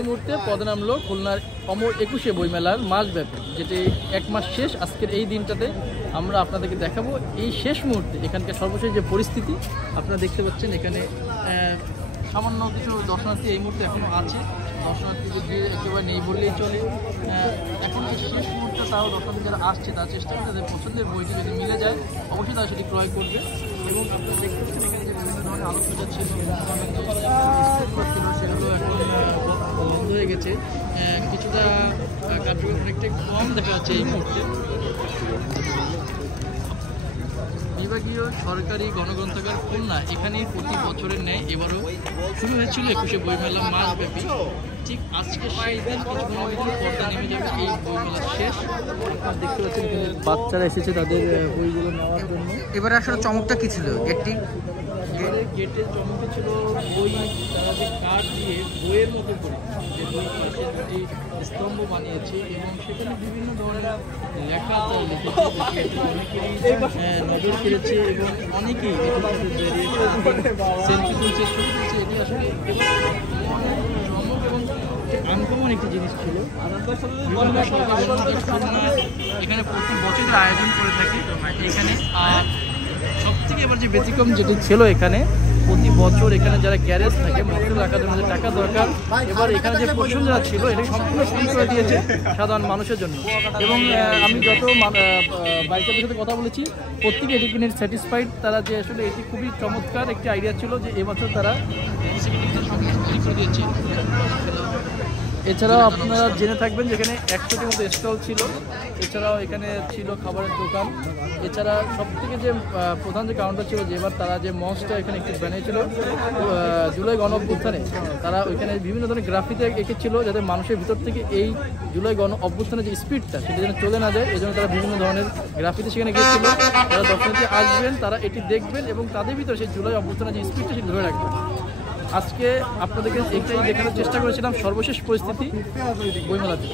এই মুহূর্তে পদে নামলো খুলনার অমর 21শে বইমেলার মাসব্যাপী, যেটি এক মাস শেষ। আজকের এই দিনটাতে আমরা আপনাদেরকে দেখাবো এই শেষ মুহূর্তে এখানকার সর্বশেষ যে পরিস্থিতি আপনারা দেখতে পাচ্ছেন। এখানে সামান্য কিছু দর্শনার্থী এই মুহূর্তে এখনও আছে, দর্শনার্থী যদি একেবারে নেই বললেই চলে। এখন যে শেষ মুহূর্তে তারাও দর্শনার্থী যারা আসছে তারা চেষ্টা করে তাদের পছন্দের বইটি যদি মিলে যায় অবশ্যই তারা সেটি ক্রয় করবে। এবং আপনারা দেখতে পাচ্ছেন এখানে যে বিভিন্ন ধরনের আলোচনা ছিল সেগুলো এখন বন্ধ হয়ে গেছে, কিছুটা কার্যক্রম অনেকটাই কম দেখা যাচ্ছে এই মুহূর্তে। বিভাগীয় সরকারি গণগ্রন্থাগার খুলনা এখানে প্রতি বছরের ন্যায় এবারও শুরু হয়েছিল 21শে বইমেলা মাসব্যাপী। ঠিক আজকে সেই দিন কিছুক্ষণ পর্দা নেমে যাবে এই বইমেলা শেষ। আপনারা দেখতে পাচ্ছেন এখানে বাচ্চারা এসেছে তাদের বইগুলো নেওয়ার জন্য। এবারে আসলে চমকটা কি ছিল? গেটের চমকটা ছিল বই, তারা যে কাঠ দিয়ে বইয়ের মতো করে যে বই পাশের দুটি স্তম্ভ বানিয়েছে এবং সেখানে বিভিন্ন ধরনের লেখা লিখেছে, অনেকেরই নজর কেড়েছে এবং অনেকেই সেলফি তুলছে, ছবি তুলছে। এটি আসলে চমক এবং আনকমন একটি জিনিস ছিল। এখানে প্রতি বছর আয়োজন করে থাকি এখানে। আর সব থেকে এবার যে ব্যতিক্রম যেটি ছিল, এখানে প্রতি বছর এখানে যারা গ্যারেজ থাকে মোটর রাখাদের মধ্যে টাকা দরকার, এবার এখানে যে পোর্শন যারা ছিল এটা সম্পূর্ণ ফ্রি করে দিয়েছে সাধারণ মানুষের জন্য। এবং আমি যত বাইকের সাথে কথা বলেছি প্রত্যেকে এটি কিনে স্যাটিসফাইড, তারা যে আসলে এটি খুবই চমৎকার একটি আইডিয়া ছিল যে এবছর তারা সম্পূর্ণ ফ্রি করে দিয়েছে। এছাড়াও আপনারা জেনে থাকবেন যেখানে 100টির মতো স্টল ছিল, এছাড়াও এখানে ছিল খাবারের দোকান। এছাড়া সবথেকে যে প্রধান যে কাউন্টার ছিল, যে এবার তারা যে মঞ্চটা এখানে একটু বানিয়েছিল জুলাই গণ অভ্যুত্থানে, তারা ওইখানে বিভিন্ন ধরনের গ্রাফিতে এঁকেছিল যাতে মানুষের ভিতর থেকে এই জুলাই গণ অভ্যুত্থানের যে স্পিডটা সেটা যেন চলে না যায়, এই জন্য তারা বিভিন্ন ধরনের গ্রাফিতে সেখানে গিয়েছিল। যারা দর্শনার্থী আসবেন তারা এটি দেখবেন এবং তাদের ভিতরে সেই জুলাই অভ্যুত্থানের যে স্পিডটা সেটা ধরে রাখবেন। আজকে আপনাদেরকে এটাই দেখানোর চেষ্টা করেছিলাম সর্বশেষ পরিস্থিতি বইমেলাতে।